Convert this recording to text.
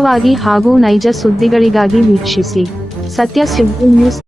ವಾಗಿ ಹಾಗೂ ನೈಜ ಸುದ್ದಿಗಳಿಗಾಗಿ ವೀಕ್ಷಿಸಿ. ಸತ್ಯ ಸುದ್ದಿ ನ್ಯೂಸ್.